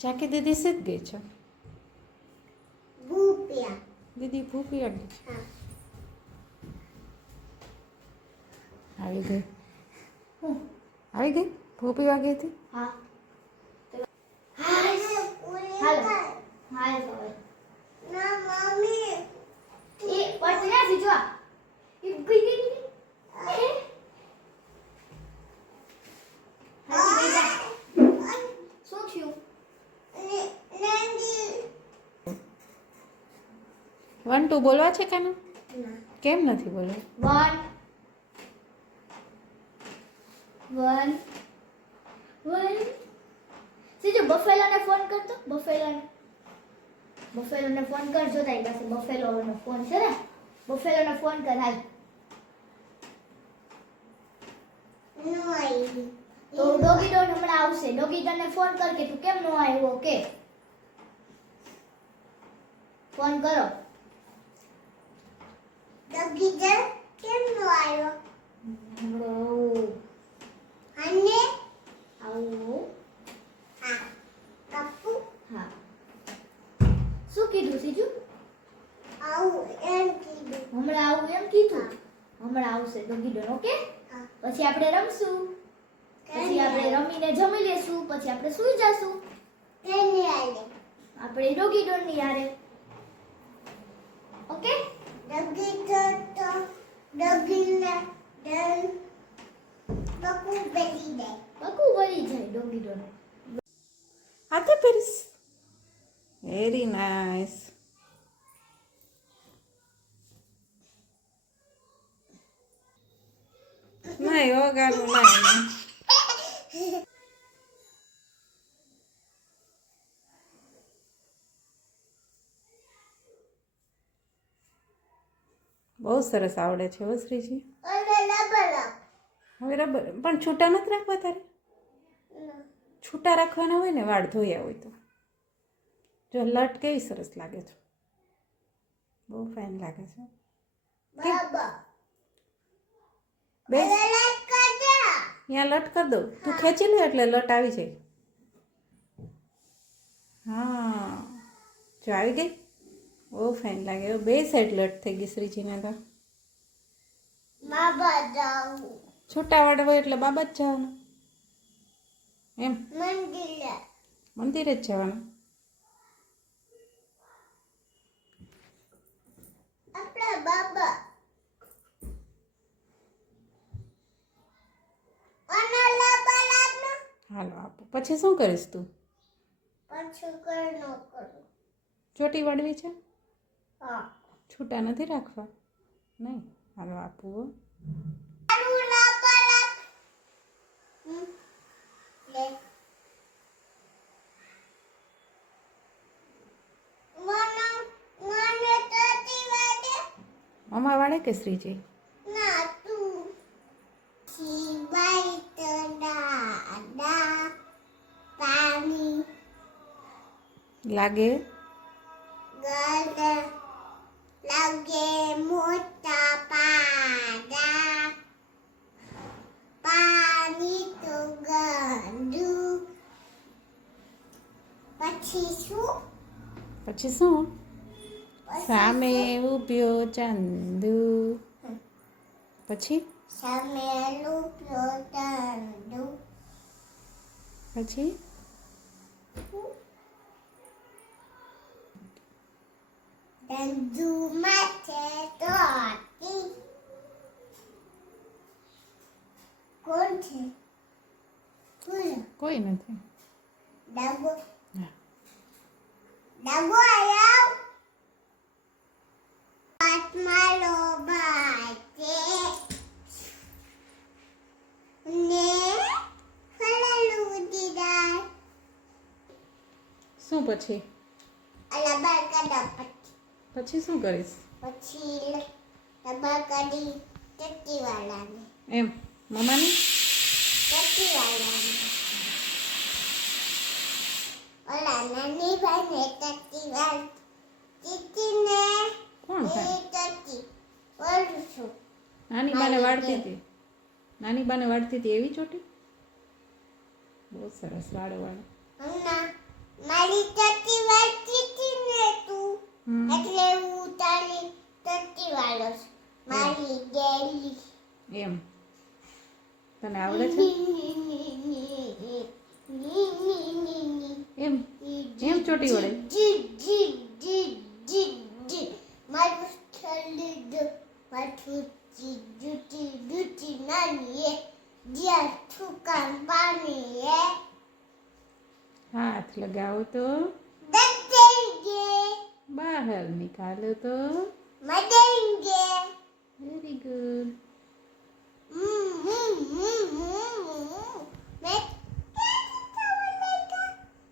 જાકી દીદી સીધ ગઈ છે. ભૂપિયા. દીદી ભૂપી આવી છે. હા. આવી ગઈ. હું આવી ગઈ ભૂપી વાગી હતી. હા હાલ હાલ હાલ ના મમ્મી એ પટના બીજવા એ ગઈ ગઈ શું થયું? 1 2 બોલવા છે કાનું? ના કેમ નથી બોલવા? 1 1 સીજો બફેલોને ફોન કરતો. બફેલોને ફોન કરજો. તારી પાસે બફેલોનો ફોન છે ને? બફેલોને ફોન કર હાલ. નો આવી તો ડોગી ડોન હમણાં આવશે. ડોગી ડોનને ફોન કર કે તું કેમ નો આવ્યો કે ફોન કરો. ડોગી ડોન કેમ નો આવ્યો? આને આવો હા કપુ હા શું કીધું સીજુ? આવું એમ કીધું. હમણાં આવું એમ કીધું. હમણાં આવશે ડોગી ડોન. ઓકે પછી આપણે રમશું. પછી આપણે રમીને જમી લેશું. પછી આપણે સૂઈ જાશું. કેની આલે? આપણે ડોગી ડોન ની આરે. ઓકે ડોગી ડોન તો ડોગી ના ડન બકુ બળી જાય ડોગી ડોન. હાથે પહેરીશ. Very nice. નહીં વગાડવું નહીં. બહુ સરસ આવડે છે હો શ્રીજી. હવે રબર પણ છૂટા નથી રાખવા તારે. છૂટા રાખવાના હોય ને વાળ ધોયા હોય તો. જો લટ કેવી સરસ લાગે છે. બહુ ફાઇન લાગે છે. બેસ ત્યાં લટ કરી દઉં. તું ખેંચી લે એટલે લટ આવી જાય. હા જો આવી ગઈ. બહુ ફાઇન લાગે. બે સાઈડ લટ થઈ ગઈ શ્રીજીને તો. છૂટા વાળ હોય એટલે બાબા જ જવાનું એમ. મંદિરે જ જવાનું. હાલો આપો. પછી શું કરીશ તું? ચોટી વાળવી છે? છૂટા નથી રાખવા નહીં. હાલો આપવું હો. મમ્મા વાળે કે શ્રીજી? લાગે મોટા પાડા પાણી તો ગંદુ. પછી શું? પછી શું? સામે ઊભ્યો ચંદુ. પછી સામે ઊભ્યો ચંદુ. પછી ચંદુ માથે તોતી. કોણ છે? કોઈ નથી. ડાબો હા. ડાબો આવ. આત્માલો બાતે ને ફળલું દીદાર. શું પછી? અલા બાર કાઢા. પછી શું કરીશ? પછી ડબ્બા કાઢી ચક્કીવાળાને. એમ મમ્માની ચક્કીવાળાને ઓલા નાની ભાઈને ચક્કીવાળ ચીચીને કોણ એ થાય? ચક્કી ઓલું છું. નાની બાને વાળતી હતી. નાની બાને વાળતી હતી એવી ચોટી. બહુ સરસ વાળો વાળો. હમણાં તને આવડે છે એમ એમ ચોટી વળે હાથ લગાવો તો બહાર નિકાલો તો વેરી ગુડ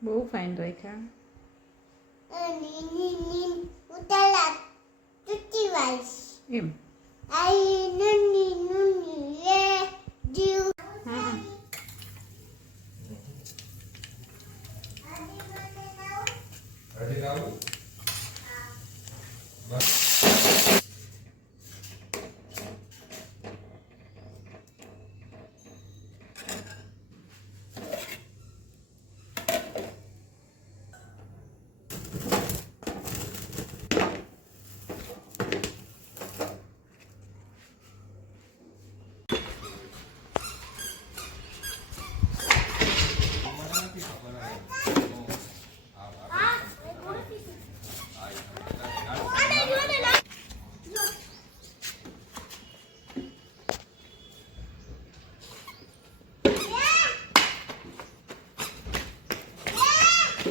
બહુ ફાઇન રાખ્યા એમ હા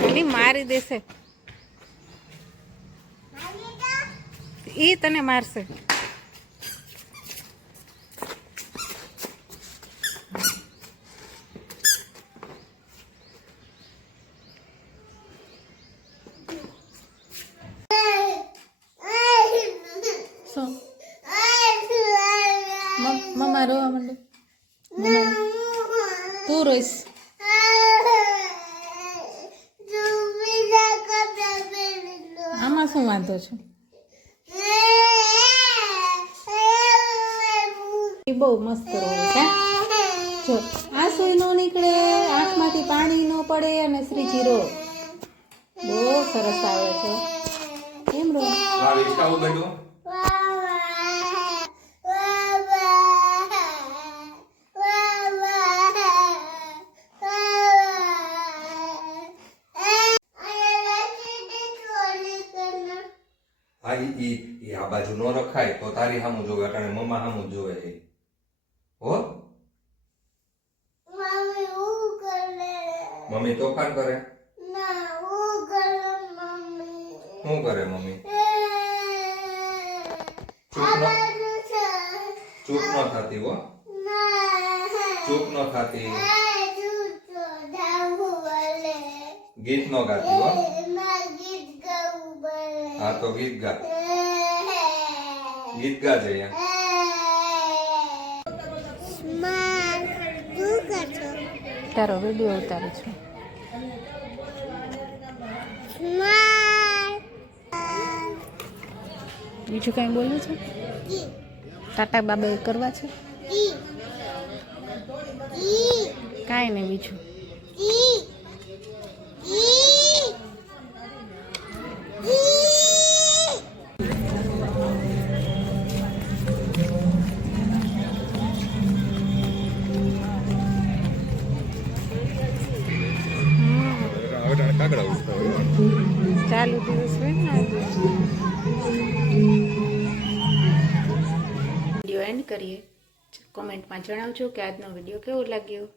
એની મારી દેશે ઈ તને મારશે શું મમ્મા રોવા માંડે તું રોઈશ આમાં શું વાંધો છે એ બહુ મસ્ત રોવે છે જો આંસુ નો નીકળે આંખમાંથી પાણી ન પડે અને શ્રીજી રો બહુ સરસ આવે છે કેમ રો હા ઈ આ બાજુ નો રખાય તો તારી સામું જોવે કારણ મમ્મા સામું જોવે છે હો મમ્મી તોફાન કરે શું કરે મમ્મી ચૂપ ન થતી હો ચૂપ ન થતી ગીત નો ગાતી હો હા તો ગીત ગા ગીત ગા જઈએ તારો વિડીયો ઉતારું છું બીજું કઈ બોલવું છે ટાટા બાબા કરવા છે કાંઈ નહીં બીજું ચાલુ દિવસ હોય ને વિડીયો એન્ડ કરીએ કોમેન્ટમાં જણાવજો કે આજનો વિડીયો કેવો લાગ્યો